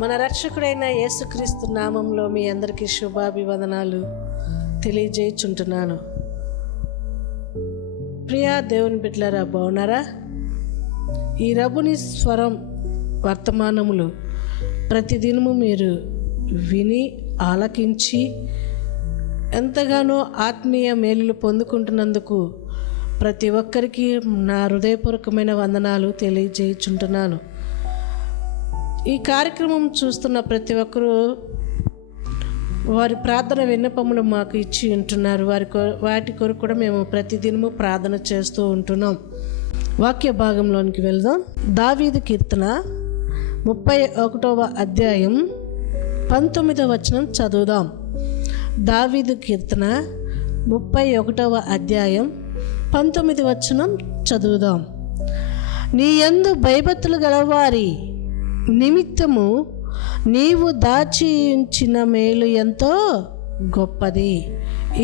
మన రక్షకుడైన యేసుక్రీస్తు నామంలో మీ అందరికీ శుభాభివందనాలు తెలియజేయుచుంటున్నాను. ప్రియా దేవుని బిడ్డలారా, బాగున్నారా? ఈ రబ్బుని స్వరం వర్తమానములు ప్రతిదినము మీరు విని ఆలకించి ఎంతగానో ఆత్మీయ మేలులు పొందుకుంటున్నందుకు ప్రతి ఒక్కరికి నా హృదయపూర్వకమైన వందనాలు తెలియజేయుచుంటున్నాను. ఈ కార్యక్రమం చూస్తున్న ప్రతి ఒక్కరూ వారి ప్రార్థన విన్నపములు మాకు ఇచ్చి ఉంటున్నారు. వాటి కొరకు కూడా మేము ప్రతిదినము ప్రార్థన చేస్తూ ఉంటున్నాం. వాక్య భాగంలోనికి వెళ్దాం. దావీదు కీర్తన 31వ అధ్యాయం 19వ వచనం చదువుదాం. దావీదు కీర్తన 31వ అధ్యాయం 19వ వచనం చదువుదాం. నీ యందు భయభక్తులు గలవారి నిమిత్తము నీవు దాచి ఉంచిన మేలు ఎంతో గొప్పది.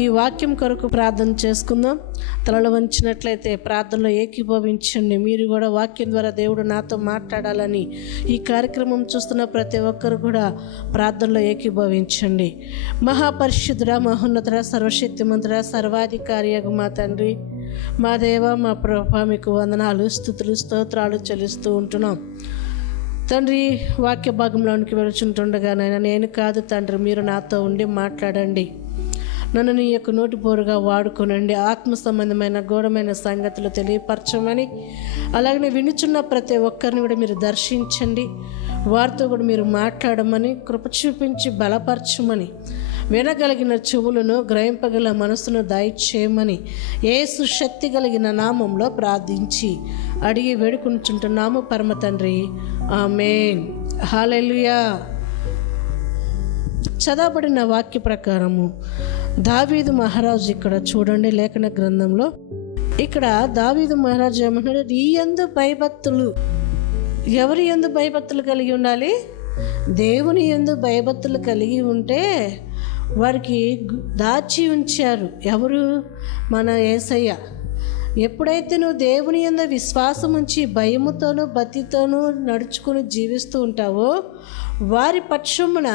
ఈ వాక్యం కొరకు ప్రార్థన చేసుకుందాం. తలలో వంచినట్లయితే ప్రార్థనలో ఏకీభవించండి. మీరు కూడా వాక్యం ద్వారా దేవుడు నాతో మాట్లాడాలని ఈ కార్యక్రమం చూస్తున్న ప్రతి ఒక్కరు కూడా ప్రార్థనలో ఏకీభవించండి. మహాపరిశుద్ధుడా, మహోన్నతుడా, సర్వశక్తిమంతుడా, సర్వాధికారి మా తండ్రి, మా దేవ, మా ప్రభా, మీకు వందనాలు, స్తుతులు, స్తోత్రాలు చెల్లిస్తూ ఉంటున్నాం. తండ్రి, వాక్య భాగంలోనికి వెళుచుంటుండగా నాయన, నేను కాదు తండ్రి, మీరు నాతో ఉండి మాట్లాడండి. నన్ను నీ యొక్క నోటిపోరుగా వాడుకోనండి. ఆత్మ సంబంధమైన గూఢమైన సంగతులు తెలియపరచమని, అలాగనే వినుచున్న ప్రతి ఒక్కరిని కూడా మీరు దర్శించండి. వారితో కూడా మీరు మాట్లాడమని, కృప చూపించి బలపరచమని, వినగలిగిన చెవులను, గ్రహింపగల మనసును దయచేయమని యేసు శక్తి కలిగిన నామంలో ప్రార్థించి అడిగి వేడుకుంటున్నాము పరమ తండ్రి, ఆమేన్. హల్లెలూయా. చదవబడిన వాక్య ప్రకారము దావీదు మహారాజు ఇక్కడ చూడండి, లేఖన గ్రంథంలో ఇక్కడ దావీదు మహారాజు ఏమంటాడు? నీ యందు భయభక్తులు. ఎవరి యందు భయభక్తులు కలిగి ఉండాలి? దేవుని యందు భయభక్తులు కలిగి ఉంటే వారికి దాచి ఉంచారు. ఎవరు? మన యేసయ్య. ఎప్పుడైతే నువ్వు దేవుని యందు విశ్వాసం ఉంచి భయముతోనూ భక్తితోనూ నడుచుకుని జీవిస్తూ ఉంటావో వారి పక్షమున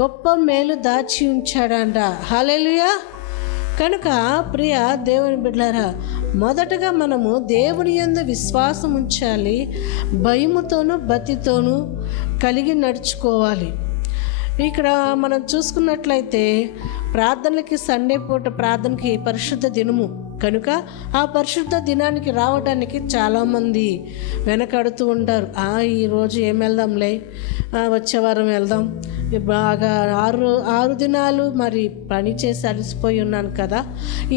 గొప్ప మేలు దాచి ఉంచాడంట. హల్లెలూయా. కనుక ప్రియ దేవుని బిడ్డలారా, మొదటగా మనము దేవుని యందు విశ్వాసం ఉంచాలి, భయముతోనూ భక్తితోనూ కలిగి నడుచుకోవాలి. ఇక్కడ మనం చూసుకున్నట్లయితే ప్రార్థనలకి, సండే పూట ప్రార్థనకి పరిశుద్ధ దినము కనుక ఆ పరిశుద్ధ దినానికి రావడానికి చాలామంది వెనకడుతూ ఉంటారు. ఈరోజు ఏం వెళ్దాంలే, వచ్చే వారం వెళ్దాం, బాగా ఆరు దినాలు మరి పని చేసి అలసిపోయి ఉన్నాను కదా,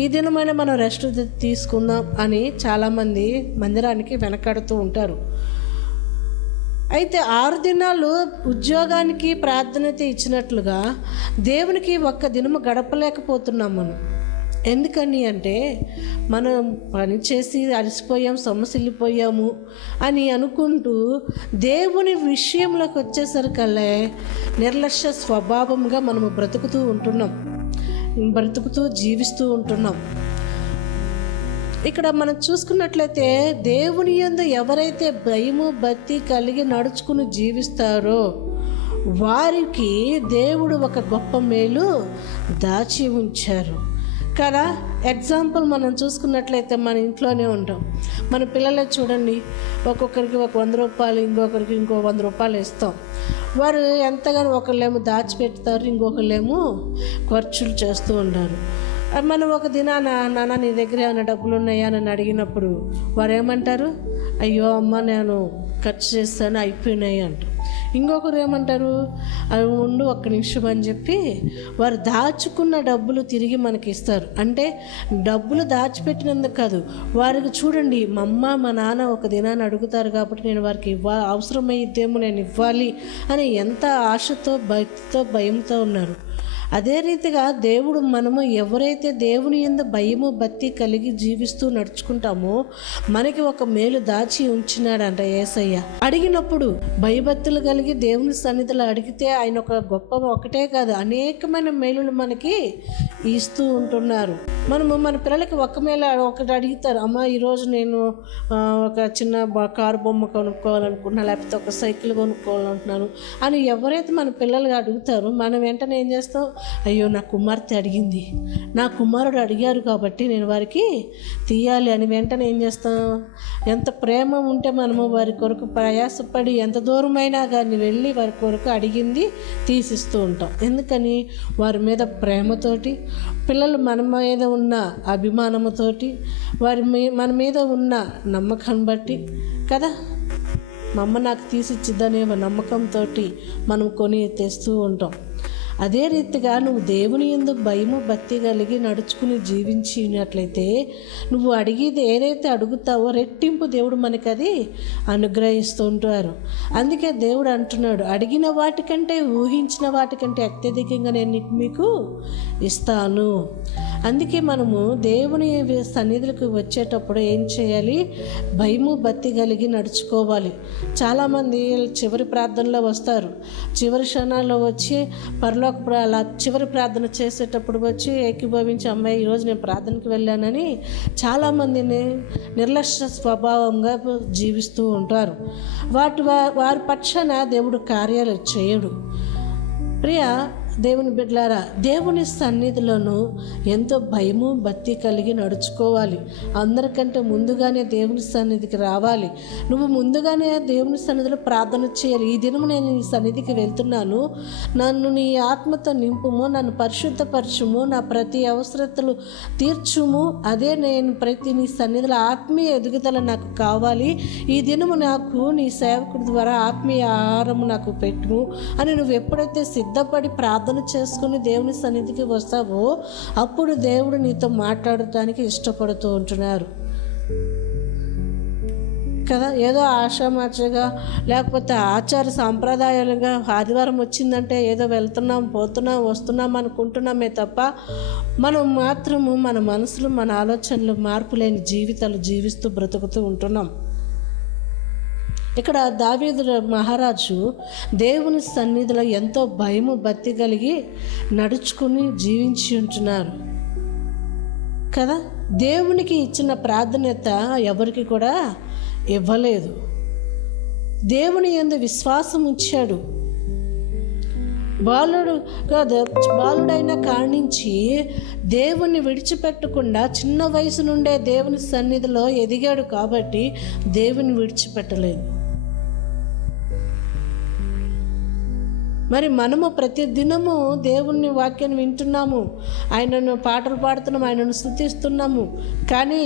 ఈ దినమైనా మనం రెస్ట్ తీసుకుందాం అని చాలామంది మందిరానికి వెనకడుతూ ఉంటారు. అయితే 6 దినాలు ఉద్యోగానికి ప్రాధాన్యత ఇచ్చినట్లుగా దేవునికి ఒక్క దినము గడపలేకపోతున్నాం మనం. ఎందుకని అంటే మనం పని చేసి అలసిపోయాం, సొమ్మసిల్లిపోయాము అని అనుకుంటూ దేవుని విషయంలోకి వచ్చేసరికల్లే నిర్లక్ష్య స్వభావంగా మనము బ్రతుకుతూ జీవిస్తూ ఉంటున్నాం. ఇక్కడ మనం చూసుకున్నట్లయితే దేవుని యందు ఎవరైతే భయము భక్తి కలిగి నడుచుకుని జీవిస్తారో వారికి దేవుడు ఒక గొప్ప మేలు దాచి ఉంచారు కదా. ఎగ్జాంపుల్ మనం చూసుకున్నట్లయితే మన ఇంట్లోనే ఉంటాం. మన పిల్లలే చూడండి, ఒక్కొక్కరికి ఒక 100 రూపాయలు, ఇంకొకరికి ఇంకో 100 రూపాయలు ఇస్తాం. వారు ఎంతగానో ఒకళ్ళేమో దాచిపెడతారు, ఇంకొకళ్ళేమో ఖర్చులు చేస్తూ ఉంటారు. మనం ఒక దినాన, నాన్న నీ దగ్గర ఏమైనా డబ్బులు ఉన్నాయా అని అడిగినప్పుడు వారు ఏమంటారు? అయ్యో అమ్మ, నేను ఖర్చు చేస్తాను, అయిపోయినాయి అంటారు. ఇంకొకరు ఏమంటారు? అవి ఉండు, ఒక్క నిమిషం అని చెప్పి వారు దాచుకున్న డబ్బులు తిరిగి మనకి ఇస్తారు. అంటే డబ్బులు దాచిపెట్టినందుకు కాదు, వారికి చూడండి, మా అమ్మ మా నాన్న ఒక దినాన్ని అడుగుతారు కాబట్టి నేను వారికి అవసరమైద్దేమో, నేను ఇవ్వాలి అని ఎంత ఆశతో భక్తితో భయంతో ఉన్నారు. అదే రీతిగా దేవుడు మనము ఎవరైతే దేవుని యందు భయము భక్తి కలిగి జీవిస్తూ నడుచుకుంటామో మనకి ఒక మేలు దాచి ఉంచినాడంట యేసయ్య. అడిగినప్పుడు భయభక్తులు కలిగి దేవుని సన్నిధిలో అడిగితే ఆయన ఒక గొప్ప ఒకటే కాదు, అనేకమైన మేలులు మనకి ఇస్తూ ఉంటున్నారు. మనము మన పిల్లలకి ఒక మేలు ఒకటి అడుగుతారు, అమ్మ ఈరోజు నేను ఒక చిన్న కారు బొమ్మ కొనుక్కోవాలనుకుంటున్నా, లేకపోతే ఒక సైకిల్ కొనుక్కోవాలనుకుంటున్నాను అని ఎవరైతే మన పిల్లలు అడుగుతారో మనం వెంటనే ఏం చేస్తాం, అయ్యో నా కుమార్తె అడిగింది, నా కుమారుడు అడిగారు కాబట్టి నేను వారికి తీయాలి అని వెంటనే ఏం చేస్తాం. ఎంత ప్రేమ ఉంటే మనము వారి కొరకు ప్రయాసపడి ఎంత దూరమైనా కానీ వెళ్ళి వారి కొరకు అడిగింది తీసిస్తూ ఉంటాం. ఎందుకని? వారి మీద ప్రేమతోటి, పిల్లలు మన మీద ఉన్న అభిమానముతోటి, మన మీద ఉన్న నమ్మకాన్ని బట్టి కదా, మా అమ్మ నాకు తీసిచ్చిద్దనే నమ్మకంతో మనం కొని తెస్తూ ఉంటాం. అదే రీతిగా నువ్వు దేవుని యందు భయము భక్తి కలిగి నడుచుకుని జీవించినట్లయితే నువ్వు అడిగేది ఏదైతే అడుగుతావో రెట్టింపు దేవుడు మనకి అది అనుగ్రహిస్తూ ఉంటారు. అందుకే దేవుడు అంటున్నాడు, అడిగిన వాటికంటే ఊహించిన వాటికంటే అత్యధికంగా నేను మీకు ఇస్తాను. అందుకే మనము దేవుని సన్నిధులకు వచ్చేటప్పుడు ఏం చేయాలి? భయము భక్తి కలిగి నడుచుకోవాలి. చాలామంది చివరి ప్రార్థనలో వస్తారు, చివరి క్షణాల్లో వచ్చి అలా చివరి ప్రార్థన చేసేటప్పుడు వచ్చి ఏకీభవించి, అమ్మాయి ఈరోజు నేను ప్రార్థనకి వెళ్ళానని చాలామందిని నిర్లక్ష్య స్వభావంగా జీవిస్తూ ఉంటారు. వారి పక్షాన దేవుడు కార్యాలు చేయడు. ప్రియ దేవుని బిడ్డలారా, దేవుని సన్నిధిలోనూ ఎంతో భయము భక్తి కలిగి నడుచుకోవాలి. అందరికంటే ముందుగానే దేవుని సన్నిధికి రావాలి. నువ్వు ముందుగానే దేవుని సన్నిధిలో ప్రార్థన చేయాలి. ఈ దినము నేను నీ సన్నిధికి వెళ్తున్నాను, నన్ను నీ ఆత్మతో నింపుము, నన్ను పరిశుద్ధపరచుము, నా ప్రతి అవసరతలు తీర్చుము. అదే నేను ప్రతి నీ సన్నిధిలో ఆత్మీయ ఎదుగుదల నాకు కావాలి. ఈ దినము నాకు నీ సేవకుడి ద్వారా ఆత్మీయ ఆహారము నాకు పెట్టుము అని నువ్వు ఎప్పుడైతే సిద్ధపడి ప్రార్థన చేసుకుని దేవుని సన్నిధికి వస్తావో అప్పుడు దేవుడు నీతో మాట్లాడటానికి ఇష్టపడుతూ ఉంటున్నారు కదా. ఏదో ఆషామాషగా లేకపోతే ఆచార సాంప్రదాయాలుగా ఆదివారం వచ్చిందంటే ఏదో వెళ్తున్నాం పోతున్నాం వస్తున్నాం అనుకుంటున్నామే తప్ప మనం మాత్రము మన మనసులు మన ఆలోచనలు మార్పు లేని జీవితాలు జీవిస్తూ బ్రతుకుతూ ఉంటున్నాం. ఇక్కడ దావీదు మహారాజు దేవుని సన్నిధిలో ఎంతో భయము భక్తి కలిగి నడుచుకుని జీవించి ఉంటున్నారు కదా. దేవునికి ఇచ్చిన ప్రాధాన్యత ఎవరికి కూడా ఇవ్వలేదు. దేవుని యందు విశ్వాసం ఉంచాడు. బాలుడైన కానించి దేవుణ్ణి విడిచిపెట్టకుండా చిన్న వయసు నుండే దేవుని సన్నిధిలో ఎదిగాడు కాబట్టి దేవుని విడిచిపెట్టలేదు. మరి మనము ప్రతి దినము దేవుని వాక్యాన్ని వింటున్నాము, ఆయనను పాటలు పాడుతున్నాము, ఆయనను స్తుతిస్తున్నాము. కానీ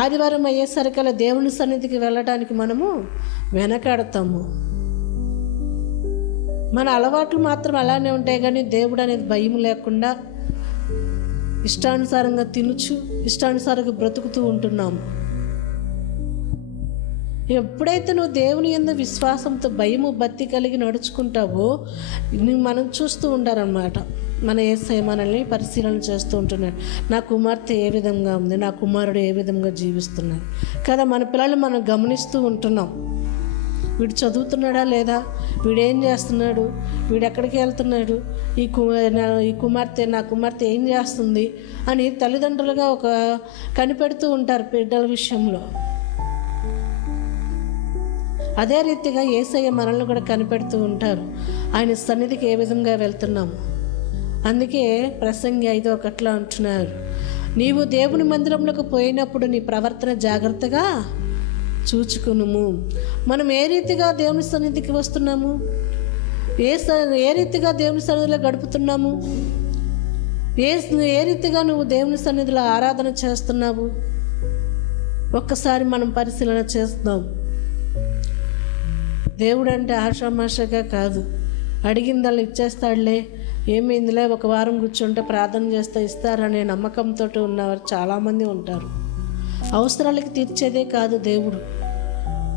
ఆదివారం అయ్యేసరికల్లా దేవుని సన్నిధికి వెళ్ళడానికి మనము వెనకాడతాము. మన అలవాట్లు మాత్రం అలానే ఉంటాయి, కానీ దేవుడు అనేది భయం లేకుండా ఇష్టానుసారంగా తినుచు ఇష్టానుసారంగా బ్రతుకుతూ ఉంటున్నాము. ఎప్పుడైతే నువ్వు దేవుని యందు విశ్వాసంతో భయము భక్తి కలిగి నడుచుకుంటావో మనం చూస్తూ ఉండాలన్నమాట. మన యేసయ్య మనల్ని పరిశీలన చేస్తూ ఉంటున్నాడు. నా కుమార్తె ఏ విధంగా ఉంది, నా కుమారుడు ఏ విధంగా జీవిస్తున్నాడు కదా. మన పిల్లలు మనం గమనిస్తూ ఉంటున్నాం. వీడు చదువుతున్నాడా లేదా, వీడేం చేస్తున్నాడు, వీడు ఎక్కడికి వెళ్తున్నాడు, ఈ కుమార్తె నా కుమార్తె ఏం చేస్తుంది అని తల్లిదండ్రులుగా ఒక కనిపెడుతూ ఉంటారు బిడ్డల విషయంలో. అదే రీతిగా యేసయ్య మనల్ని కూడా కనిపెడుతూ ఉంటారు, ఆయన సన్నిధికి ఏ విధంగా వెళ్తున్నాము. అందుకే ప్రసంగి 5:1 అంటున్నారు, నీవు దేవుని మందిరంలోకి పోయినప్పుడు నీ ప్రవర్తన జాగ్రత్తగా చూచుకునుము. మనం ఏ రీతిగా దేవుని సన్నిధికి వస్తున్నాము, ఏ రీతిగా దేవుని సన్నిధిలో గడుపుతున్నాము, ఏ రీతిగా నువ్వు దేవుని సన్నిధిలో ఆరాధన చేస్తున్నావు ఒక్కసారి మనం పరిశీలన చేస్తాం. దేవుడు అంటే ఆషామాషగా కాదు, అడిగిందల్లా ఇచ్చేస్తాడులే, ఏమైందిలే ఒక వారం కూర్చుంటే ప్రార్థన చేస్తే ఇస్తారనే నమ్మకంతో ఉన్నవారు చాలామంది ఉంటారు. అవసరాలకి తీర్చేదే కాదు దేవుడు.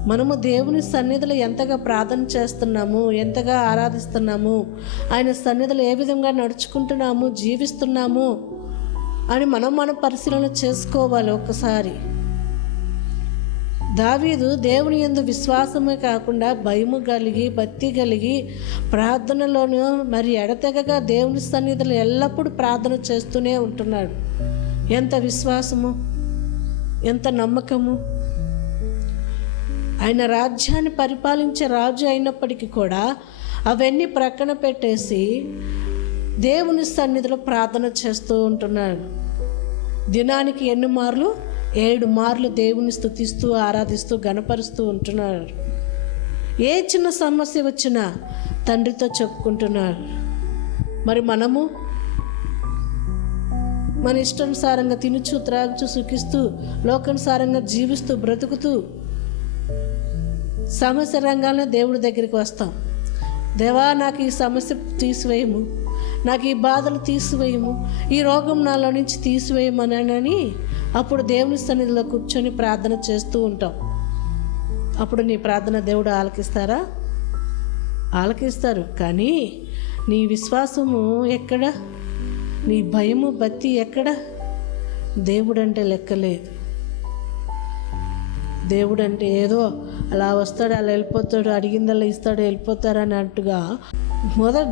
మనము దేవుని సన్నిధిలో ఎంతగా ప్రార్థన చేస్తున్నాము, ఎంతగా ఆరాధిస్తున్నాము, ఆయన సన్నిధిలో ఏ విధంగా నడుచుకుంటున్నాము, జీవిస్తున్నాము అని మనం పరిశీలన చేసుకోవాలి. ఒక్కసారి దావీదు దేవుని యందు విశ్వాసమే కాకుండా భయము కలిగి, భక్తి కలిగి, ప్రార్థనలోను మరి ఎడతెగగా దేవుని సన్నిధిలో ఎల్లప్పుడూ ప్రార్థన చేస్తూనే ఉంటున్నాడు. ఎంత విశ్వాసము, ఎంత నమ్మకము. ఆయన రాజ్యాన్ని పరిపాలించే రాజు అయినప్పటికీ కూడా అవన్నీ ప్రక్కన పెట్టేసి దేవుని సన్నిధిలో ప్రార్థన చేస్తూ ఉంటున్నాడు. దినానికి ఎన్ని మార్లు? 7 మార్లు దేవుని స్తుతిస్తూ, ఆరాధిస్తూ, గణపరుస్తూ ఉంటున్నాడు. ఏ చిన్న సమస్య వచ్చినా తండ్రితో చెప్పుకుంటున్నాడు. మరి మనము మన ఇష్టానుసారంగా తినుచు, త్రాగుచు, సుఖిస్తూ, లోకానుసారంగా జీవిస్తూ, బ్రతుకుతూ సమస్య రంగాల్లో దేవుడి దగ్గరికి వస్తాం. దేవా, నాకు ఈ సమస్య తీసివేయము, నాకు ఈ బాధలు తీసివేయము, ఈ రోగం నాలో నుంచి తీసివేయమనని అప్పుడు దేవుని సన్నిధిలో కూర్చొని ప్రార్థన చేస్తూ ఉంటాం. అప్పుడు నీ ప్రార్థన దేవుడు ఆలకిస్తారా? ఆలకిస్తారు. కానీ నీ విశ్వాసము ఎక్కడ? నీ భయము, భక్తి ఎక్కడ? దేవుడంటే లెక్కలేదు. దేవుడు అంటే ఏదో అలా వస్తాడు, అలా వెళ్ళిపోతాడు, అడిగిందల్లా ఇస్తాడు, వెళ్ళిపోతారు అన్నట్టుగా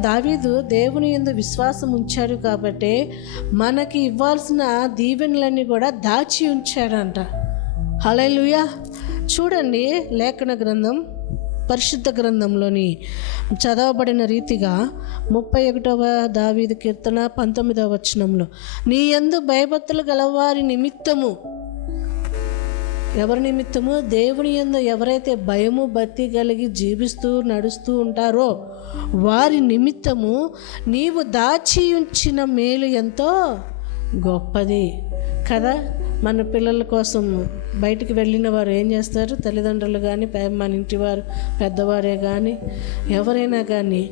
దావీదు దేవుని యందు విశ్వాసం ఉంచాడు కాబట్టి మనకి ఇవ్వాల్సిన దీవెనలన్నీ కూడా దాచి ఉంచాడంట. హల్లెలూయా. చూడండి, లేఖన గ్రంథం, పరిశుద్ధ గ్రంథంలోని చదవబడిన రీతిగా 31వ దావీదు కీర్తన 19వ వచనంలో, నీ యందు భయభక్తులు గలవారి నిమిత్తము. ఎవరి నిమిత్తము? దేవుని యందు ఎవరైతే భయము, భక్తి కలిగి జీవిస్తూ నడుస్తూ ఉంటారో వారి నిమిత్తము నీవు దాచి ఉంచిన మేలు ఎంతో గొప్పది కదా. మన పిల్లల కోసం బయటికి వెళ్ళిన వారు ఏం చేస్తారు? తల్లిదండ్రులు కానీ, మన ఇంటి వారు, పెద్దవారే కానీ, ఎవరైనా కానీ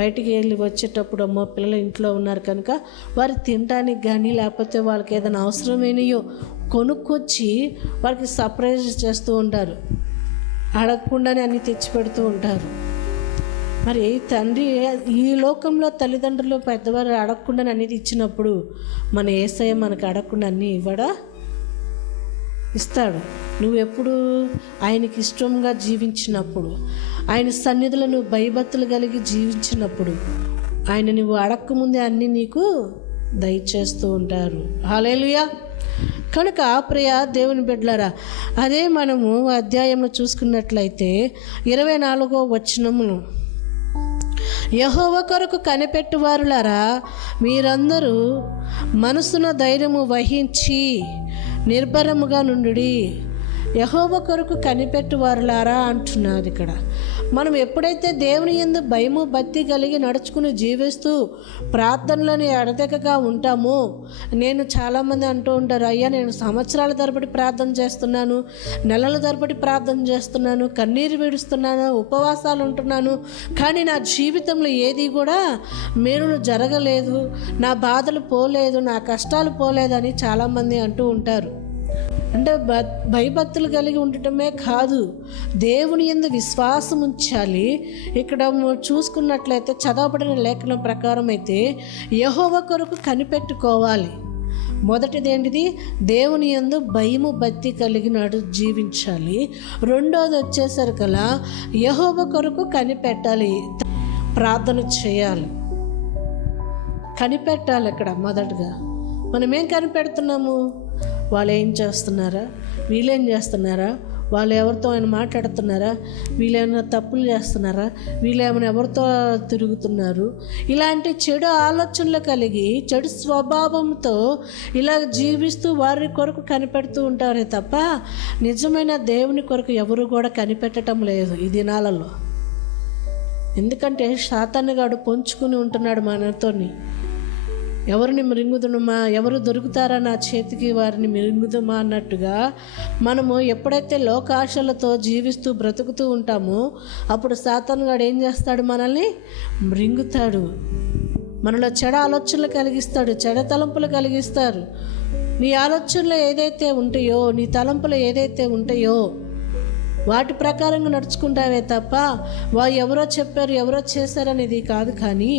బయటికి వెళ్ళి వచ్చేటప్పుడు అమ్మో పిల్లలు ఇంట్లో ఉన్నారు కనుక వారు తినడానికి కానీ, లేకపోతే వాళ్ళకి ఏదైనా అవసరమైనయో కొనుక్కొచ్చి వాళ్ళకి సర్ప్రైజ్ చేస్తూ ఉంటారు. అడగకుండానే అన్నీ తెచ్చిపెడుతూ ఉంటారు. మరి తండ్రి ఈ లోకంలో తల్లిదండ్రులు, పెద్దవారు అడగకుండా అన్నీ ఇచ్చినప్పుడు మన యేసయ్య మనకు అడగకుండా అన్నీ ఇవ్వడా? ఇస్తాడు. నువ్వు ఎప్పుడు ఆయనకి ఇష్టంగా జీవించినప్పుడు, ఆయన సన్నిధిలో నువ్వు భయభక్తులు కలిగి జీవించినప్పుడు ఆయన నువ్వు అడగకముందే అన్నీ నీకు దయచేస్తూ ఉంటారు. హల్లెలూయా. కనుక ప్రియ దేవుని బిడ్డలారా, అదే మనము అధ్యాయంలో చూసుకున్నట్లయితే 24వ వచనమును, యెహోవా కొరకు కనిపెట్టువారులారా మీరందరూ మనసున ధైర్యము వహించి నిర్భరముగా నుండుడి. యెహోవా కొరకు కనిపెట్టువారులారా అంటున్నారు ఇక్కడ. మనం ఎప్పుడైతే దేవుని యందు భయము, భక్తి కలిగి నడుచుకుని జీవిస్తూ ప్రార్థనలోని ఎడతెగగా ఉంటామో, నేను చాలామంది అంటూ ఉంటారు, అయ్యా నేను సంవత్సరాల తరబడి ప్రార్థన చేస్తున్నాను, నెలల తరబడి ప్రార్థన చేస్తున్నాను, కన్నీరు విడుస్తున్నాను, ఉపవాసాలు ఉంటున్నాను, కానీ నా జీవితంలో ఏది కూడా మేలు జరగలేదు, నా బాధలు పోలేదు, నా కష్టాలు పోలేదని చాలామంది అంటూ ఉంటారు. అంటే భయభక్తులు కలిగి ఉండటమే కాదు, దేవుని యందు విశ్వాసం ఉంచాలి. ఇక్కడ చూసుకున్నట్లయితే చదవబడిన లేఖనం ప్రకారం అయితే యెహోవా కొరకు కనిపెట్టుకోవాలి. మొదటిది ఏంటిది? దేవుని యందు భయము, భక్తి కలిగి జీవించాలి. రెండోది వచ్చేసరికలా యెహోవా కొరకు కనిపెట్టాలి, ప్రార్థన చేయాలి, కనిపెట్టాలి. ఇక్కడ మొదటగా మనం ఏం కనిపెడుతున్నాము? వాళ్ళు ఏం చేస్తున్నారా, వీళ్ళేం చేస్తున్నారా, వాళ్ళు ఎవరితో ఆయన మాట్లాడుతున్నారా, వీళ్ళేమైనా తప్పులు చేస్తున్నారా, వీళ్ళేమైనా ఎవరితో తిరుగుతున్నారు, ఇలాంటి చెడు ఆలోచనలు కలిగి చెడు స్వభావంతో ఇలా జీవిస్తూ వారి కొరకు కనిపెడుతూ ఉంటారే తప్ప నిజమైన దేవుని కొరకు ఎవరు కూడా కనిపెట్టడం లేదు ఈ దినాలలో. ఎందుకంటే సాతానుగాడు పొంచుకుని ఉంటున్నాడు మనతోని. ఎవరిని మృంగుదుమా, ఎవరు దొరుకుతారా నా చేతికి, వారిని మృంగుదుమా అన్నట్టుగా మనము ఎప్పుడైతే లోకాశలతో జీవిస్తూ బ్రతుకుతూ ఉంటామో అప్పుడు సాతానుగాడు ఏం చేస్తాడు? మనల్ని మృంగుతాడు. మనలో చెడ ఆలోచనలు కలిగిస్తాడు, చెడ తలంపులు కలిగిస్తారు. నీ ఆలోచనలు ఏదైతే ఉంటాయో, నీ తలంపులు ఏదైతే ఉంటాయో వాటి ప్రకారంగా నడుచుకుంటావే తప్ప ఎవరో చెప్పారు ఎవరో చేశారనేది కాదు. కానీ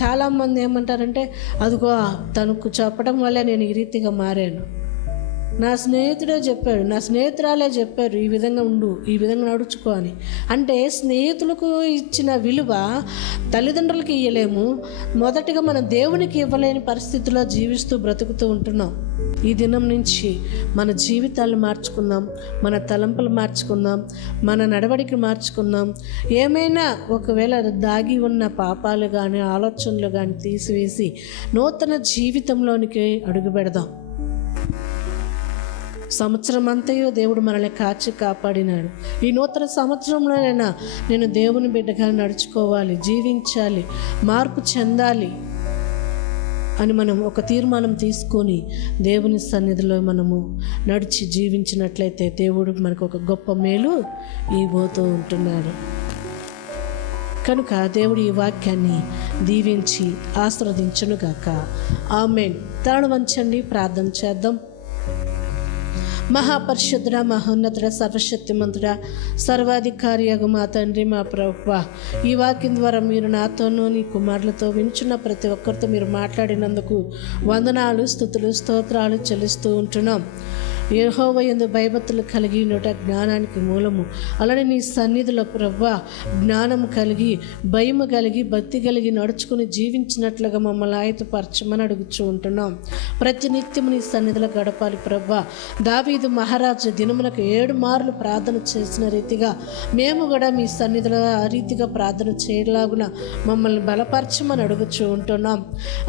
చాలామంది ఏమంటారంటే, అదిగో తనకు చెప్పడం వల్లే నేను ఈ రీతిగా మారాను, నా స్నేహితుడే చెప్పాడు, నా స్నేహితురాలే చెప్పారు ఈ విధంగా ఉండు, ఈ విధంగా నడుచుకో అని. అంటే స్నేహితులకు ఇచ్చిన విలువ తల్లిదండ్రులకి ఇవ్వలేము, మొదటిగా మనం దేవునికి ఇవ్వలేని పరిస్థితిలో జీవిస్తూ బ్రతుకుతూ ఉంటున్నాం. ఈ దినం నుంచి మన జీవితాలు మార్చుకుందాం, మన తలంపులు మార్చుకుందాం, మన నడవడికి మార్చుకుందాం. ఏమైనా ఒకవేళ దాగి ఉన్న పాపాలు కానీ ఆలోచనలు కానీ తీసివేసి నూతన జీవితంలోనికి అడుగు పెడదాం. సంవత్సరం అంతయో దేవుడు మనల్ని కాచి కాపాడినాడు. ఈ నూతన సంవత్సరంలోనైనా నేను దేవుని బిడ్డగా నడుచుకోవాలి, జీవించాలి, మార్పు చెందాలి అని మనం ఒక తీర్మానం తీసుకొని దేవుని సన్నిధిలో మనము నడిచి జీవించినట్లయితే దేవుడు మనకు ఒక గొప్ప మేలు ఇవ్వబోతూ ఉంటున్నాడు. కనుక దేవుడు ఈ వాక్యాన్ని దీవించి ఆశీర్వదించునుగాక. ఆమేన్. తలను వంచండి, ప్రార్థన చేద్దాం. మహాపరిశుద్ధుడ, మహోన్నతుడ, సర్వశక్తిమంతుడ, సర్వాధికారి యగు మా తండ్రి, మా ప్రభువా, ఈ వాక్యం ద్వారా మీరు నాతోనూ నీ కుమారులతో వింటున్న ప్రతి ఒక్కరితో మీరు మాట్లాడినందుకు వందనాలు, స్తుతులు, స్తోత్రాలు చెల్లిస్తూ ఉంటున్నాం. యెహోవా యందు భయభక్తులు కలిగి ఉండుట జ్ఞానానికి మూలము. అలానే నీ సన్నిధిలో ప్రభువా జ్ఞానం కలిగి, భయము కలిగి, భక్తి కలిగి నడుచుకుని జీవించినట్లుగా మమ్మల్ని ఆయతపరచమని అడుగుచూ ఉంటున్నాం. ప్రతి నిత్యము నీ సన్నిధిలో గడపాలి ప్రభువా. దావీదు మహారాజు దినమునకు 7 మార్లు ప్రార్థన చేసిన రీతిగా మేము కూడా మీ సన్నిధిలో ఆ రీతిగా ప్రార్థన చేయలాగున మమ్మల్ని బలపరచమని అడుగుచూ ఉంటున్నాం.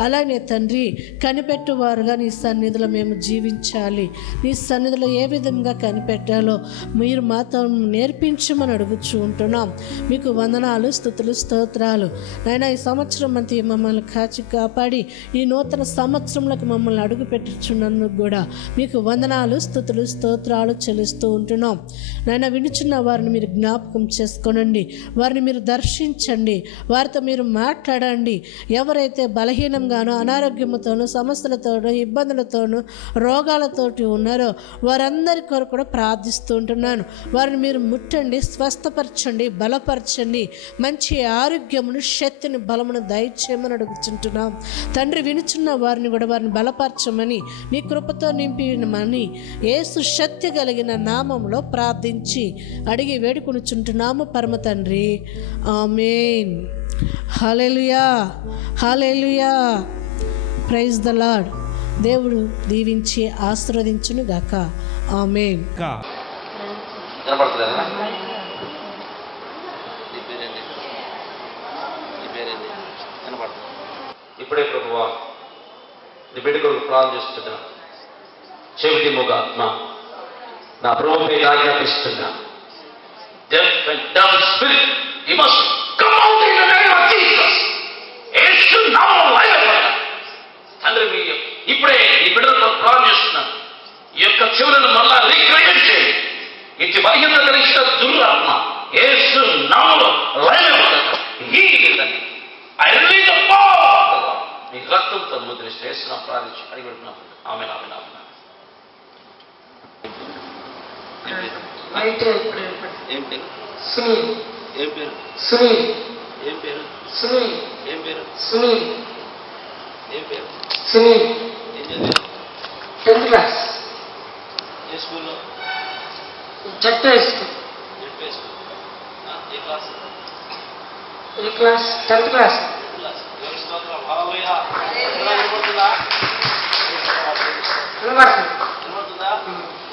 అలానే తండ్రి, కనిపెట్టువారుగా నీ సన్నిధిలో మేము జీవించాలి. నీ సన్నిధిలో ఏ విధంగా కనిపెట్టాలో మీరు మాతో నేర్పించమని అడుగుచూ ఉంటున్నాం. మీకు వందనాలు, స్తుతులు, స్తోత్రాలు నాయనా. ఈ సంవత్సరం అంతా మమ్మల్ని కాచి కాపాడి ఈ నూతన సంవత్సరంలోకి మమ్మల్ని అడుగు పెట్టుచున్నందుకు కూడా మీకు వందనాలు, స్తుతులు, స్తోత్రాలు చెల్లిస్తూ ఉంటున్నాం. నాయనా, వినుచున్న వారిని మీరు జ్ఞాపకం చేసుకోనండి, వారిని మీరు దర్శించండి, వారితో మీరు మాట్లాడండి. ఎవరైతే బలహీనంగానో, అనారోగ్యంతోనూ, సమస్యలతోనూ, ఇబ్బందులతోనూ, రోగాలతోటి ఉన్నారో వారందరి కొరకు కూడా ప్రార్థిస్తూ ఉంటున్నాను. వారిని మీరు ముట్టండి, స్వస్థపరచండి, బలపరచండి, మంచి ఆరోగ్యమును, శక్తిని, బలమును దయచేయమని అడుగుతుంటున్నాం తండ్రి. వినుచున్న వారిని కూడా వారిని బలపరచమని మీ కృపతో నింపిమని యేసు శక్తి కలిగిన నామంలో ప్రార్థించి అడిగి వేడుకొనుచుంటున్నాము పరమ తండ్రి. ఆమేన్. హల్లెలూయా, హల్లెలూయా. Praise the lord. దేవుడు దీవించి ఆశీర్వదించును గాక. ఆమేన్. ఇప్పుడే ప్రభువా నీ బిడ్డ కొరకు ప్రార్థన చేస్తున్నా. చెవిటి మూగ ఆత్మ నా ప్రభుపై ఆజ్ఞాపిస్తున్నా. తండ్రి, ఇప్పుడే ఈ బిడ్డలతో ప్రార్థన చేస్తున్నాను. ఈ యొక్క చెవులను మళ్ళా రీక్రియేట్ చేయండి. ఇంటి బలహీనత కలిగిన దురాత్మ యేసు నామములో లయమైపోతాడు. మీ రక్తంతో ముద్రిస్తూ వేస్తున్నాం, ప్రార్థించి అడిగి పెడుతున్నాం. ఆమేన్, ఆమేన్, ఆమేన్. ఏం పేరు? సునీల్. ఏం పేరు? సునీల్. ఏం పేరు? సునీల్. ఏం పేరు? సునీల్. ఏం పేరు? సునీల్. ఏం చదివారు? 10th class. ఏ స్కూల్లో? ZP school. ZP school. ఏ క్లాస్? ఏ క్లాస్? 10th class.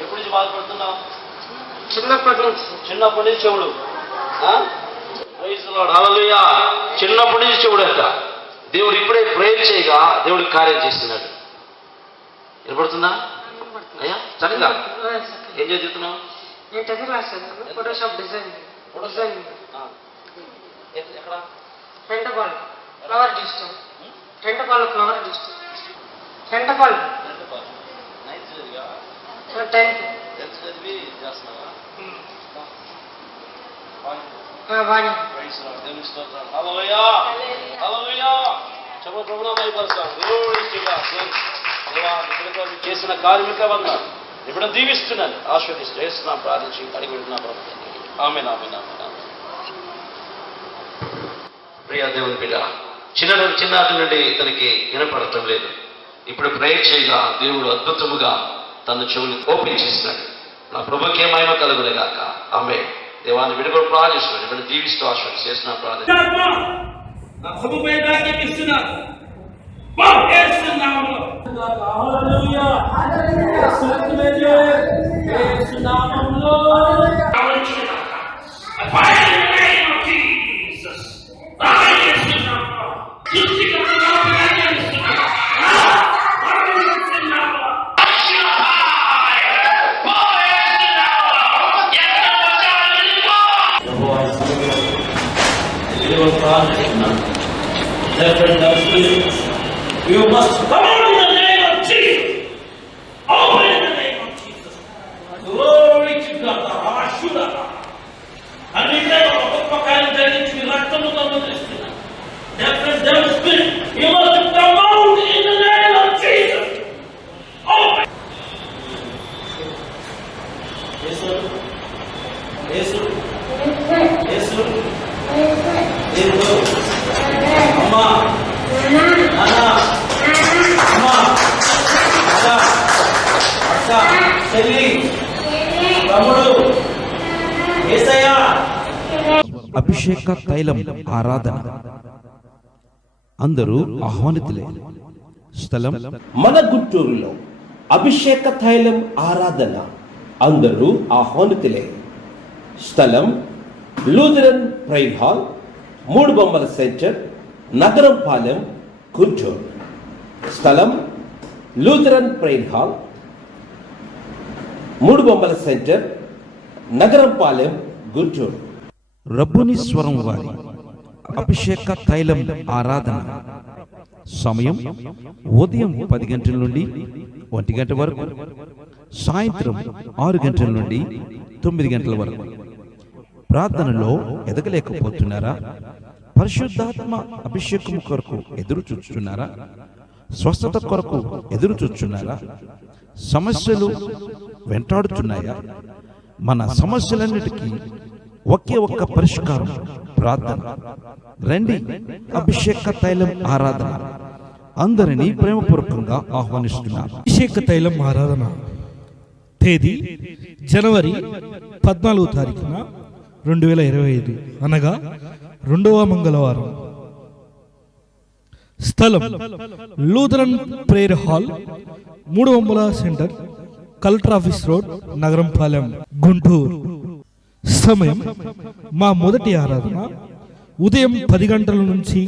ఎప్పటి నుంచి బాధపడుతున్నావు? చిన్నప్పటి నుంచి చెవుడు. హల్లెలూయా. చిన్నప్పటి నుంచి చెవుడు అంట. దేవుడు ఇప్పుడే ప్రేయర్ చేయగా దేవుడికి కార్యం చేస్తున్నాడు. వినపడుతుందా అయ్యా? చక్కగా ఏం చదువుతున్నావు? Photoshop design. ఎక్కడ? Rentapal flower district. Rentapal flower district. Rentapal. Ninth చదివా? 10th. 10th చదివి చేస్తున్నావా? వాణి. దేవుని స్తోత్రం. హల్లెలూయా, హల్లెలూయా. చెప్పు ప్రభువుని మహిమపరుస్తాం. దేవా, ఇప్పుడు చేసిన కార్మిక వందనాలు. ఇప్పుడు దీవిస్తున్నాను, ఆశీర్వదిస్తూ చేస్తున్నాం, ప్రార్థించి అడిగి పెడుతున్నాం. ఆమేన్ ఆమేన్ ఆమేన్. ప్రియా దేవుని బిడ్డ, చిన్నటి నుండి తనకి వినపడటం లేదు. ఇప్పుడు ప్రేయర్ చేయగా దేవుడు అద్భుతముగా తన చెవులు ఓపెన్ చేసినాడు. నా ప్రభుకే మహిమ కలుగునేగాక. ఆమేన్. దేవాన్ని విడుదల ప్రార్థిస్తున్నాడు. వీళ్ళు దీవిస్తూ ఆశ్రయం చేసిన ప్రార్థన నా ప్రభుపై దాకిస్తున్నాను. హల్లెలూయా. యేసు నామములో You must come out in the name of Jesus. Open in the name of Jesus. Glory to God. Ashura. And in the name of devil spirit, you must come out in the name of Jesus. Open. Jesus. Jesus. Jesus. Jesus. Amma. Nana. Amma. Akka. Akka. Selli. Ramudu. Yesaya. అభిషేక తైలం ఆరాధన. అందరూ ఆహ్వానితులే. స్థలం మన గుంటూరులో అభిషేక తైలం ఆరాధన. అందరూ ఆహ్వానితులే. స్థలం లూథరన్ ప్రైర్ హాల్, 3 బొమ్మల సెంటర్, నగరం పాలెం, గుంటూరు. స్థలం లూథరన్ ప్రైర్ హాల్, 3 బొమ్మల సెంటర్, నగరం పాలెం, గుంటూరు. రబ్బుని స్వరం వారి అభిషేక తైలం ఆరాధన. సమయం ఉదయం 10 గంటల నుండి 1 గంట వరకు, సాయంత్రం 6 గంటల నుండి 9 గంటల వరకు. ప్రార్థనలో ఎదగలేకపోతున్నారా? పరిశుద్ధాత్మ అభిషేకం కొరకు ఎదురు చూస్తున్నారా? స్వస్థత కొరకు ఎదురు చూస్తున్నారా? సమస్యలు వెంటాడుతున్నాయా? మన సమస్యలన్నిటికీ ఒకే ఒక్క పరిష్కారం, ప్రార్థన. రండి, అభిషేక తైలం ఆరాధన. అందరినీ ప్రేమపూర్వకంగా ఆహ్వానిస్తున్నారు. అభిషేక తైలం ఆరాధన తేదీ జనవరి 14వ తారీఖున 2025, అనగా 2వ మంగళవారం. స్థలం లూథరన్ ప్రేయర్ హాల్, 3 బొమ్మల సెంటర్, కలెక్టర్ ఆఫీస్ రోడ్, నగరం పాలెం, గుంటూరు. సమయం మా మొదటి ఆరాధన ఉదయం 10 గంటల నుంచి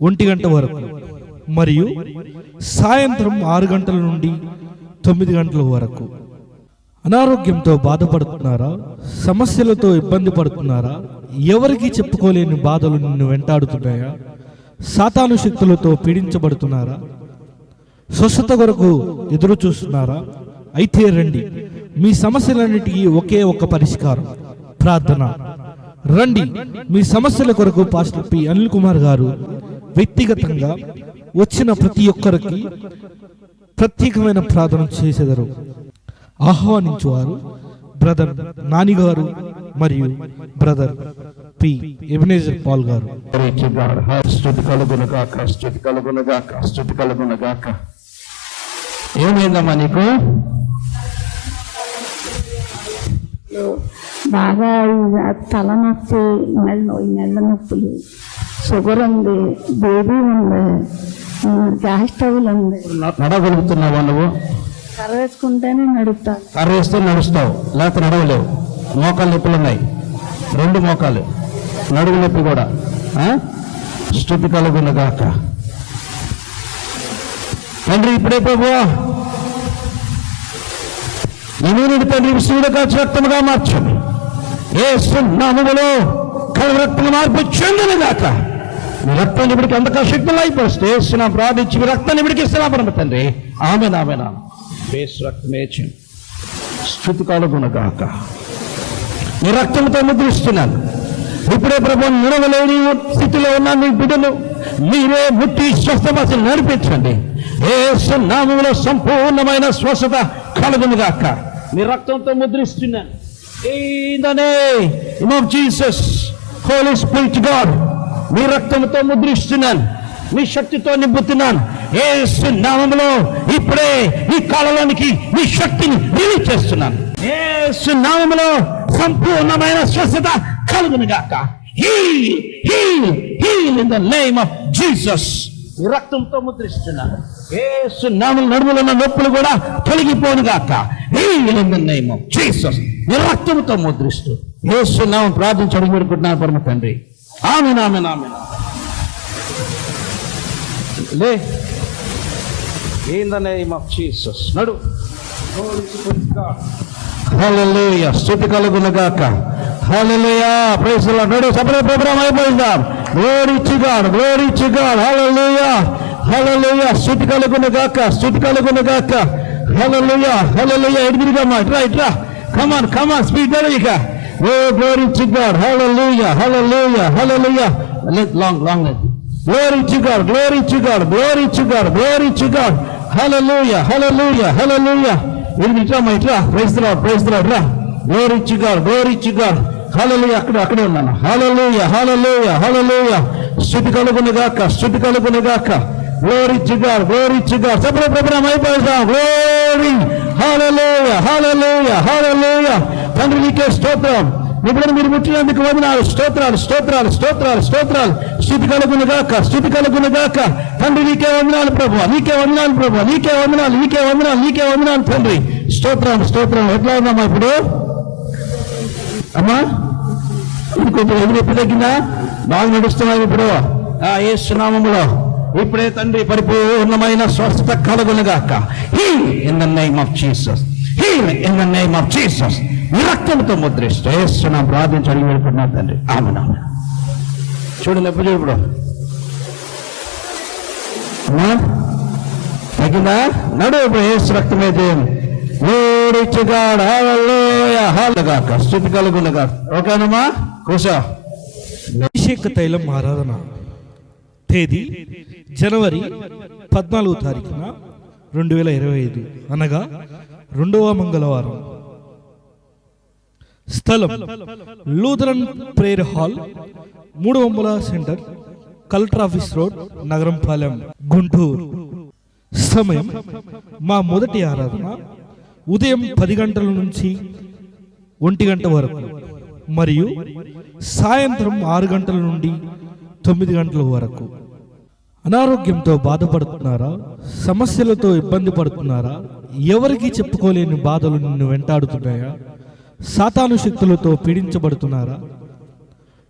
1 గంట వరకు, మరియు సాయంత్రం 6 గంటల నుండి 9 గంటల వరకు. అనారోగ్యంతో బాధపడుతున్నారా? సమస్యలతో ఇబ్బంది పడుతున్నారా? ఎవరికి చెప్పుకోలేని బాధలు నిన్ను వెంటాడుతున్నాయా? సాతాను శక్తులతో పీడించబడుతున్నారా? స్వస్థత కొరకు ఎదురు చూస్తున్నారా? అయితే రండి, మీ సమస్యలన్నిటికీ ఒకే ఒక పరిష్కారం, ప్రార్థన. రండి, మీ సమస్యల కొరకు పాస్టర్ పి అనిల్ కుమార్ గారు వ్యక్తిగతంగా వచ్చిన ప్రతి ఒక్కరికి ప్రత్యేకమైన ప్రార్థన చేసేదారు. ఆహ్వానించువారు బ్రదర్ నాని గారు మరియు బ్రదర్ పి ఎబెనేజర్ పాల్ గారు. స్తుతి కలుగునగాక. ఏమైందమ్మా నీకు? బాగా తలనొప్పి, మెల్ల నొప్పులు, షుగర్ ఉంది, బేబీ ఉంది, గ్యాస్ ట్రబుల్ ఉంది. నడవగలుగుతున్నావా నువ్వు? కర్ర వేసుకుంటేనే నడుపుతాను. కర్ర వేస్తే నడుస్తావు, లేకపోతే నడవలేవు. మోకాలు నొప్పులు ఉన్నాయి, 2 మోకాలు, నడుము నొప్పి కూడా. స్తుతి కలుగునగాక. తండ్రి, ఇప్పుడే ప్రభువా నేను తండ్రి సూర్యకాంతి రక్తముగా మార్చండి. యేసు నామములో కలువ రక్తం మార్పు చెందునుగాక. మీ రక్తం ఇప్పటికి అంతకా శక్తులు అయిపోస్తే నా ప్రార్థించి మీ రక్తాన్ని ఇప్పటికి ఇస్తున్నాం తండ్రి. Amen amen. యేసు రక్తమే స్తుతి కలుగునగాక. మీ రక్తంతో ముద్రిస్తున్నాను. ఇప్పుడే ప్రభు నిలవలేని స్థితిలో ఉన్న మీ బిడ్డలు మీరే ముట్టి స్వస్థపరిచి నడిపించండి. యేసు నామములో సంపూర్ణమైన స్వస్థత కలుగునుగాక. మీ రక్తంతో ముద్రిస్తున్నాను. In the name of Jesus, Holy Spirit God, మీ రక్తంతో ముద్రిస్తున్నాను, మీ శక్తితో నింపుతున్నాను. యేసు నామములో ఇప్పుడే ఈ కాలంలోనికి మీ శక్తిని రిలీజ్ చేస్తున్నాను. యేసు నామములో సంపూర్ణమైన స్వస్థత కలుగును గాక. Heal, heal, heal in the name of Jesus. ఈ రక్తంతో ముద్రిస్తున్నాను. యేసు నామములో నడుములో ఉన్న నొప్పులు కూడా తొలగిపోను గాక. Heal in the name of Jesus. ఈ రక్తంతో ముద్రిస్తూ యేసు నామములో ప్రార్థించడం కోరుకుంటున్నాను పరమ తండ్రి. ఆమేన్, ఆమేన్, ఆమేన్. లే. In the name of Jesus. నడు. హల్లెలూయా. స్తుతి కలుగును గాక. హల్లెలూయా. Praise the lord. నడు. సపరే ప్రోగ్రామ్ అయిపోయిందా? Glory to God, glory to God. హల్లెలూయా, హల్లెలూయా. స్తుతి కలుగును గాక, స్తుతి కలుగును గాక. హల్లెలూయా, హల్లెలూయా. ఎదురుగా మా ఇట్రా. కమ్ ఆన్ స్పీడ్ ఇక. Oh glory to God. హల్లెలూయా, హల్లెలూయా, హల్లెలూయా. లాంగ్ Glory to God, glory to God, glory to God, glory to God. Hallelujah, hallelujah, hallelujah. Itra, praise the Lord, praise the Lord. Glory to God, glory to God. Hallelujah, akkade unnanu. Hallelujah, hallelujah, hallelujah. Stuti kalugunu gaaka, stuti kalugunu gaaka. Glory to God, glory to God. Sabra program అయిపోయిందా? Glory, hallelujah, hallelujah, hallelujah. తండ్రి నీకే స్తోత్రం. ఇప్పుడు మీరు ముట్టినందుకు వందనాలు. స్తోత్రాలు, స్తోత్రాలు, స్తోత్రాలు, స్తోత్రాలు. స్తుతి కలుగును గాక, స్తుతి కలుగును గాక. తండ్రి నీకే వందనాలు ప్రభువా, నీకే వందనాలు ప్రభువా, నీకే వందనాలు, నీకే వందనాలు, నీకే వందనాలు తండ్రి. స్తోత్రాలు, స్తోత్రాలు. ఎట్లా ఉందమ్మా ఇప్పుడు? అమ్మా ఇంకొంచెం ఎదురు తగ్గిందా? బాగా నడుస్తున్నావు ఇప్పుడు. యేసు నామములో ఇప్పుడే తండ్రి పరిపూర్ణమైన స్వస్థత కలుగును గాక. Heal in the name of Jesus, heal in the name of Jesus. రక్తంతో ముద్రిస్తూ యేసునా ప్రార్థించి అడిగి వెళ్ళిపోతున్నా తండ్రి. ఆమేన్, ఆమేన్. చూడండి ఎప్పుడు ఇప్పుడు తగ్గిందా? నడు. ఇప్పుడు యేసు రక్తమే దేవుని. స్తుతి కలుగును గాక. ఓకేనమ్మా, కూర్చో. అభిషేక తైలం ఆరాధన తేదీ జనవరి 14వ తారీఖున 2025 అనగా 2వ మంగళవారం. స్థలం Lutheran prayer hall, 300 centre, collector office road, Nagarampalem, Guntur. సమయం మా మొదటి ఆరాధన ఉదయం 10 గంటల నుంచి 1 గంట వరకు మరియు సాయంత్రం 6 గంటల నుండి 9 గంటల వరకు. అనారోగ్యంతో బాధపడుతున్నారా? సమస్యలతో ఇబ్బంది పడుతున్నారా? ఎవరికి చెప్పుకోలేని బాధలు నిన్ను వెంటాడుతున్నాయా? సాతాను శక్తులతో పీడించబడుతున్నారా?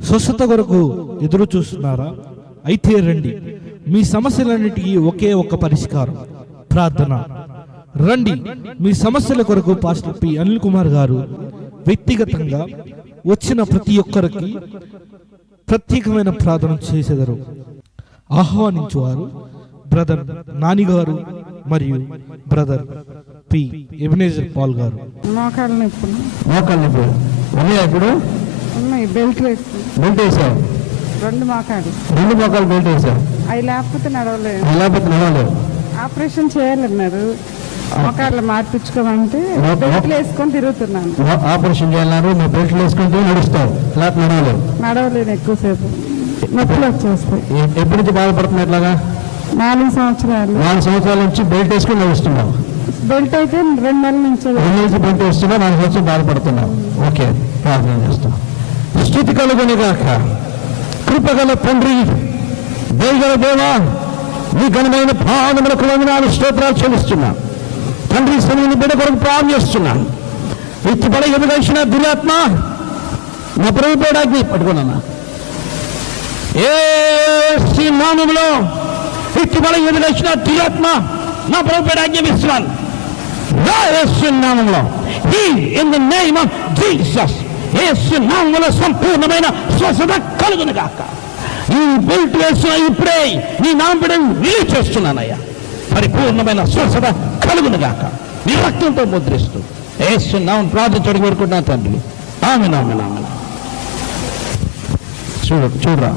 స్వస్థత కొరకు ఎదురు చూస్తున్నారా? అయితే రండి. మీ సమస్యలన్నిటికీ ఒకే ఒక పరిష్కారం, ప్రార్థన. రండి. మీ సమస్యల కొరకు పాస్టర్ పి అనిల్ కుమార్ గారు వ్యక్తిగతంగా వచ్చిన ప్రతి ఒక్కరికి ప్రత్యేకమైన ప్రార్థన చేసేదారు. ఆహ్వానించువారు బ్రదర్ నాని గారు మరియు బ్రదర్ పి ఎబినేజర్ పాల్ గారు. మోకాళ్ళ నొప్పులు ఉన్నాయా ఇప్పుడు? ఉన్నాయి. బెల్ట్ వేసావు? 2 మోకాలు బెల్ట్ వేసావు? అవి లేకపోతే నడవలేదు. ఆపరేషన్ చేయాలన్నారు. మోకాళ్ళు మార్పించుకోమంటే బెల్ట్లు వేసుకొని తిరుగుతున్నాను. ఆపరేషన్ చేయాలన్నారు, మీ బెల్ట్లు వేసుకుంటే నడుస్తావు, లేకపోతే నడవలేను. ఎక్కువసేపు నొప్పులు వచ్చేస్తాయి. ఎప్పటి నుంచి బాధపడుతున్నావు? ఎట్లాగా? 4 సంవత్సరాలు. 4 సంవత్సరాల నుంచి బెల్ట్ వేసుకుని నడుస్తున్నావు. బెల్ట్ అయితే 2 నెలల నుంచి బెల్ట్ వేస్తున్నా, 4 సంవత్సరాలు బాధపడుతున్నావు. ఓకే, ప్రార్థన చేస్తాం. స్తుతి కలుగును గాక. కృపగల తండ్రి, దయగల దేవా, నీ ఘనమైన పాదములకు వందనాలు, స్తోత్రాలు చెల్లిస్తున్నా తండ్రి. సమయాన్ని బిడ్డ కొరకు ప్రార్థన చేస్తున్నాను. ఇట్టుబడి ఎదుగలిసిన దురాత్మ నా ప్రభుపేడాగ్ని పట్టుకున్నా యేసు నామములో. ఇట్టుబడి ఎదుగలిసిన దురాత్మ నా ప్రభుపేడాగ్ని ఇస్తున్నాను యేసు నామములో. In the name of Jesus. Yesu నామములో సంపూర్ణమైన స్వస్థత కలుగును గాక. ఈ బెల్ట్ వేసిన ఇప్పుడే నీ నామమును రిలీజ్ చేస్తున్నానయ్యా. పరిపూర్ణమైన స్వస్థత కలుగును గాక. నీ రక్తంతో ముద్రిస్తూ యేసు నామమున ప్రార్థించడం కోరుకుంటున్నాను తండ్రి. ఆమేన్, ఆమేన్, ఆమేన్. చూడరా